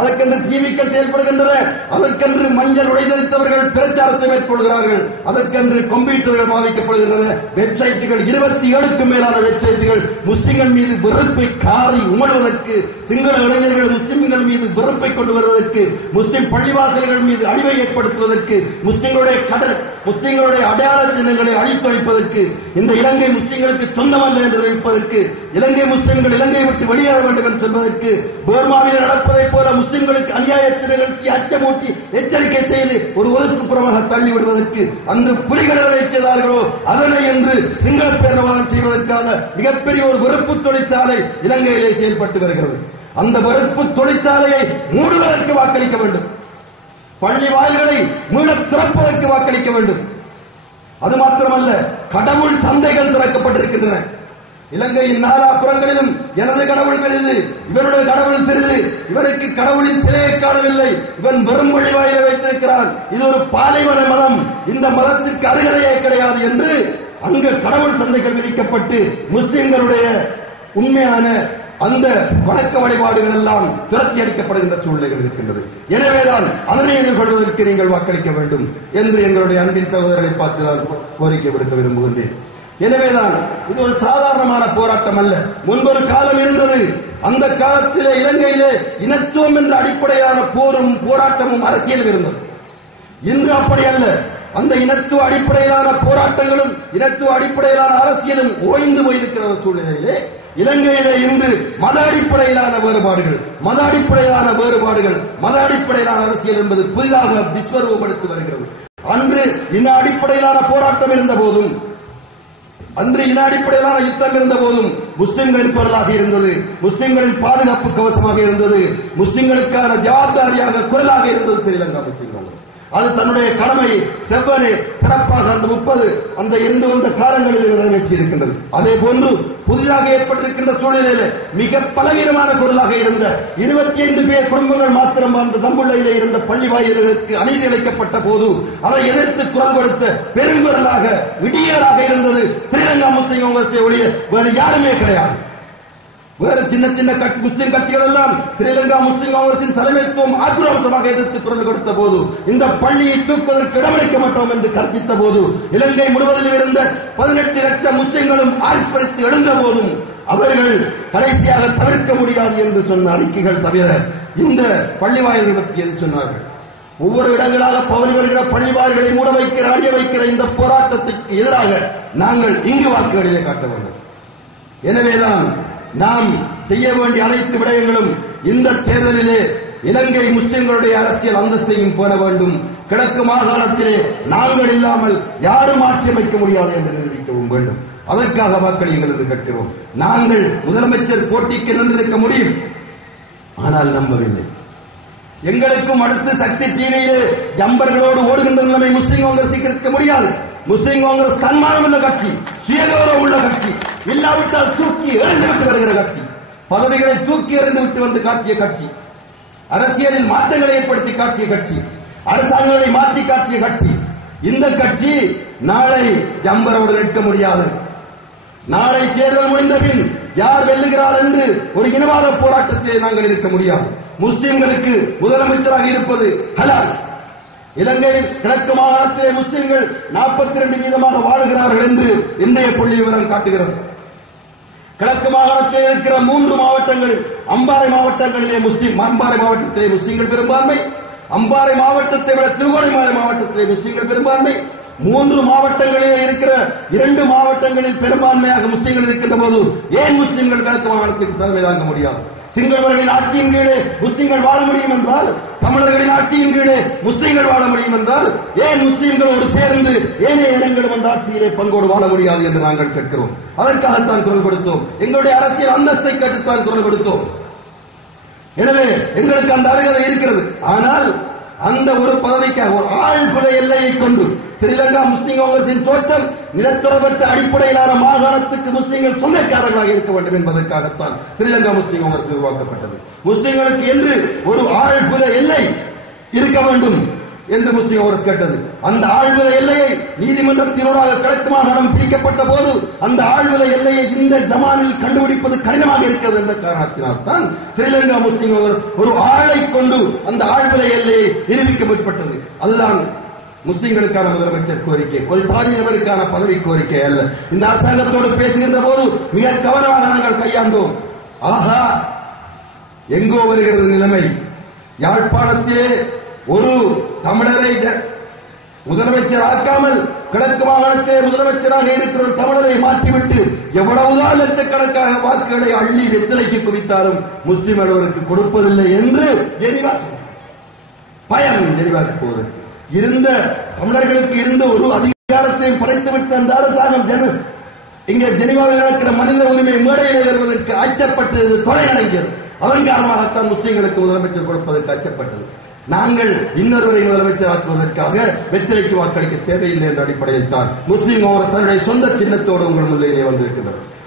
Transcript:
அதற்கென்று டிவிக்கள் செயல்படுகின்றன. அதற்கென்று மஞ்சள் உடைதளித்தவர்கள் பிரச்சாரத்தை மேற்கொள்கிறார்கள். அதற்கென்று கம்ப்யூட்டர்கள் பாவிக்கப்படுகின்றன. வெப்சைட்டுகள் இருபத்தி ஏழுக்கும் மேலான வெப்சைட்டுகள் முஸ்லிம்கள் மீது வெறுப்பை காரி உமழ்வதற்கு சிங்கள இளைஞர்கள் முஸ்லிம்கள் மீது வெறுப்பை கொண்டு வருவதற்கு முஸ்லிம் பள்ளிவாசல்கள் மீது அழிவை ஏற்படுத்துவதற்கு முஸ்லிம்களுடைய கடல் முஸ்லிம்களுடைய அடையாள சின்னங்களை அழித்தொழிப்பதற்கு இந்த இலங்கை முஸ்லிம்களுக்கு சொந்தமல்ல என்று அறிவிப்பதற்கு இலங்கை முஸ்லிம்கள் இலங்கை விட்டு வெளியேற வேண்டும் என்று சொல்வதற்கு போர்மாவில் நடப்பதைப் போல முஸ்லிம் முஸ்லிம்களுக்கு அநியாயத்தை நிகழ்த்தி அச்சமூட்டி எச்சரிக்கை செய்து ஒரு ஒதுக்குப்புறமாக தள்ளி விடுவதற்கு அன்று புலிகளை வைக்கிறார்களோ அதனை என்று சிங்கள பேரவாதம் செய்வதற்கான மிகப்பெரிய ஒரு வெறுப்பு தொழிற்சாலை இலங்கையிலே செயல்பட்டு வருகிறது. அந்த வெறுப்பு தொழிற்சாலையை மூடுவதற்கு வாக்களிக்க வேண்டும். பள்ளி வாயில்களை மீள திறப்பதற்கு வாக்களிக்க வேண்டும். அது மாத்திரமல்ல கடவுள் சந்தைகள் திறக்கப்பட்டிருக்கின்றன. இலங்கையின் நாலாபுறங்களிலும் எனது கடவுள்கள் இது இவருடைய கடவுள் தெரிது இவருக்கு கடவுளின் சிலையை காணவில்லை. இவன் வெறும் வழி வாயில வைத்திருக்கிறான். இது ஒரு பாலைவன மதம் இந்த மதத்திற்கு அருகதையே கிடையாது என்று அங்கு கடவுள் சந்தைகள் விதிக்கப்பட்டு முஸ்லிம்களுடைய உண்மையான அந்த வணக்க வழிபாடுகள் எல்லாம் துரத்தி அடிக்கப்படுகின்ற சூழ்நிலைகள் இருக்கின்றது. எனவேதான் அதனை எதிர்கொள்வதற்கு நீங்கள் வாக்களிக்க வேண்டும் என்று எங்களுடைய அன்பின் சகோதரரை பார்த்து நான் கோரிக்கை விடுக்க விரும்புகின்றேன். எனவேதான் இது ஒரு சாதாரணமான போராட்டம் அல்ல. முன்பொரு காலம் இருந்தது. அந்த காலத்திலே இலங்கையிலே இனத்துவம் என்ற அடிப்படையான போரும் போராட்டமும் அரசியலும் இருந்தது. இன்று அப்படி அல்ல. அந்த இனத்துவ அடிப்படையிலான போராட்டங்களும் இனத்துவ அடிப்படையிலான அரசியலும் ஓய்ந்து போயிருக்கிற ஒரு சூழ்நிலையிலே இலங்கையிலே இன்று மத அடிப்படையிலான வேறுபாடுகள் மத அடிப்படையிலான வேறுபாடுகள் மத அடிப்படையிலான அரசியல் என்பது புதிதாக விஸ்வரூபப்படுத்தி வருகிறது. அன்று இன அடிப்படையிலான போராட்டம் இருந்த போதும் அன்று இன அடிப்படையிலான யுத்தம் இருந்த போதும் முஸ்லிம்களின் குரலாக இருந்தது. முஸ்லிம்களின் பாதுகாப்பு கவசமாக இருந்தது. முஸ்லிம்களுக்கான ஜவாப்தாரியாக குரலாக இருந்தது ஸ்ரீலங்கா முஸ்லிம்கள். அது தன்னுடைய கடமையை செவ்வனே சிறப்பாக அந்த முப்பது அந்த எந்த வந்த காலங்களில் நிறைவேற்றி இருக்கின்றது அதே போன்று புதிதாக ஏற்பட்டிருக்கின்ற சூழ்நிலையில மிக பலவீனமான குரலாக இருந்த இருபத்தி ஐந்து பேர் குடும்பங்கள் மாத்திரம் அந்த தம்புள்ளையிலே இருந்த பள்ளி வாயில்களுக்கு அநீதி அளிக்கப்பட்ட போது அதை எதிர்த்து குரல் கொடுத்த பெருங்குரலாக விடியலாக இருந்தது. ஸ்ரீரங்கா முஸ்லிம் ஒழிய வேறு யாருமே கிடையாது. வேற சின்ன சின்ன கட்சி முஸ்லிம் கட்சிகள் எல்லாம் ஸ்ரீலங்கா முஸ்லிம் காங்கிரசின் தலைமைத்துவம் ஆக்ரோஷமாக எதிர்த்து குரல் கொடுத்த போது இந்த பள்ளியை தூக்குவதற்கு இடமளிக்க மாட்டோம் என்று கற்பித்த போது இலங்கை முழுவதிலும் இருந்த பதினெட்டு லட்சம் முஸ்லிம்களும் ஆர்ப்பரித்து எழுந்த போதும் அவர்கள் கடைசியாக தவிர்க்க முடியாது என்று சொன்ன அறிக்கைகள் தவிர இந்த பள்ளி வாயில்கள் பற்றி எது சொன்னார்கள்? ஒவ்வொரு இடங்களாக பவனி வருகிற பள்ளிவார்களை மூட வைக்கிற அழிய வைக்கிற இந்த போராட்டத்துக்கு எதிராக நாங்கள் இங்கு வாக்குகளிலே காட்ட வேண்டும். எனவேதான் நாம் செய்ய வேண்டிய அனைத்து விடயங்களும் இந்த தேர்தலிலே இலங்கை முஸ்லிம்களுடைய அரசியல் அந்தஸ்தையும் பெற வேண்டும். கிழக்கு மாகாணத்திலே நாங்கள் இல்லாமல் யாரும் ஆட்சி அமைக்க முடியாது என்று நிரூபிக்கவும் வேண்டும். அதற்காக வாக்களியுங்கள் என்று கேட்கிறோம் நாங்கள் முதலமைச்சர் போட்டிக்கு நின்றிருக்க முடியும். ஆனால் நம்பவில்லை. எங்களுக்கும் அடுத்து சக்தி டிவியிலே ஜம்பர்களோடு ஓடுகின்ற நிலைமை முஸ்லீம் காங்கிரஸ் சீக்கிரிக்க முடியாது. முஸ்லீம் காங்கிரஸ் தன்மானம் உள்ள கட்சி சுயகௌரவம் உள்ள கட்சி இல்லாவிட்டால் தூக்கி எறிந்துவிட்டு வருகிற கட்சி பதவிகளை தூக்கி எறிந்து விட்டு வந்து காட்டிய கட்சி அரசியலில் மாற்றங்களை ஏற்படுத்தி காட்டிய கட்சி அரசாங்கங்களை மாற்றி காட்டிய கட்சி. இந்த கட்சி நாளை ஜம்பரோடு நிற்க முடியாது. நாளை தேர்தல் முடிந்த பின் யார் வெல்லுகிறார் என்று ஒரு இனவாத போராட்டத்தை நாங்கள் இருக்க முடியாது. முஸ்லிம்களுக்கு முதலமைச்சராக இருப்பது ஹலால். இலங்கையில் கிழக்கு மாகாணத்திலே முஸ்லிம்கள் நாற்பத்தி இரண்டு வீதமாக வாழுகிறார்கள் என்று இன்றைய புள்ளி விவரம் காட்டுகிறது. கிழக்கு மாகாணத்தில் இருக்கிற மூன்று மாவட்டங்களில் அம்பாறை மாவட்டங்களிலே முஸ்லிம் அம்பாறை மாவட்டத்திலே முஸ்லிம்கள் பெரும்பான்மை. அம்பாறை மாவட்டத்தை விட திருகோணமலை மாவட்டத்திலே முஸ்லீம்கள் பெரும்பான்மை. மூன்று மாவட்டங்களிலே இருக்கிற இரண்டு மாவட்டங்களில் பெரும்பான்மையாக முஸ்லீம்கள் இருக்கின்ற போது ஏன் முஸ்லிம்கள் கிழக்கு மாகாணத்துக்கு தலைமை தாங்க முடியாது? சிங்களவர்களின் ஆட்சியின் கீழே முஸ்லிம்கள் வாழ முடியும் என்றால் தமிழர்களின் ஆட்சியின் கீழே முஸ்லிம்கள் வாழ முடியும் என்றால் ஏன் முஸ்லிம்களோடு சேர்ந்து ஏனைய இடங்களும் அந்த ஆட்சியிலே பங்கோடு வாழ முடியாது என்று நாங்கள் கேட்கிறோம். அதற்காகத்தான் குரல் கொடுத்தோம். எங்களுடைய அரசியல் அந்தஸ்தை கேட்டுத்தான் குரல் கொடுத்தோம். எனவே எங்களுக்கு அந்த அருகதை இருக்கிறது. ஆனால் அந்த ஒரு பதவிக்காக ஒரு ஆழ்புல எல்லையை கொண்டு ஸ்ரீலங்கா முஸ்லிம் காங்கிரசின் தோற்றம் நிலத்துறவற்ற அடிப்படையிலான மாகாணத்துக்கு முஸ்லிம்கள் சொந்தக்காரர்களாக இருக்க வேண்டும் என்பதற்காகத்தான் ஸ்ரீலங்கா முஸ்லிம் காங்கிரஸ் உருவாக்கப்பட்டது. முஸ்லிம்களுக்கு என்று ஒரு ஆழ்புல எல்லை இருக்க வேண்டும். என்று முஸ்லிம் அவர் கேட்டது? அந்த ஆழ்விலை எல்லையை நீதிமன்றத்தினூடாக கிழக்கு பிரிக்கப்பட்ட போது அந்த ஆழ்வில எல்லையை இந்த ஜமானில் கண்டுபிடிப்பது கடினமாக இருக்கிறது என்ற காரணத்தினால் தான் ஸ்ரீலங்கா முஸ்லிம் அவர் ஒரு ஆளை கொண்டு அந்த ஆழ்வில எல்லையை நிரூபிக்க முற்பட்டது அதுதான் முஸ்லிம்களுக்கான முதலமைச்சர் கோரிக்கை. ஒரு பாதியினருக்கான பதவி கோரிக்கை அல்ல. இந்த அரசாங்கத்தோடு பேசுகின்ற போது மிக கவனமாக நாங்கள் கையாண்டோம். ஆஹா எங்கோ வருகிறது நிலைமை. யாழ்ப்பாணத்திலே ஒரு தமிழரை முதலமைச்சர் ஆக்காமல் கிழக்கு மாகாணத்திலே முதலமைச்சராக இருக்கிற ஒரு தமிழரை மாற்றிவிட்டு எவ்வளவுதான் லட்சக்கணக்கான வாக்குகளை அள்ளி வெத்தலைக்கு குவித்தாலும் முஸ்லிம் அலுவலருக்கு கொடுப்பதில்லை என்று ஜெனிவா பயம் ஜெனிவாக்கு போவது இருந்த தமிழர்களுக்கு இருந்த ஒரு அதிகாரத்தையும் படைத்துவிட்டு அந்த அரசாங்கம் ஜன இங்கே ஜெனிவாவில் நடக்கிற மனித உரிமை மேடையில் வருவதற்கு அச்சப்பட்டது தொலை அடைஞ்சது அதன் காரணமாகத்தான் முஸ்லிம்களுக்கு முதலமைச்சர் கொடுப்பதற்கு அச்சப்பட்டது. நாங்கள் இன்னொருவரை முதலமைச்சர் ஆக்குவதற்காக வெற்றிலைக்கு வாக்களிக்க தேவையில்லை என்ற அடிப்படையில் தான் முஸ்லீம் அவர் தன்னுடைய சொந்த சின்னத்தோடு உங்கள் முன்னிலையிலே வந்திருக்கின்றனர்.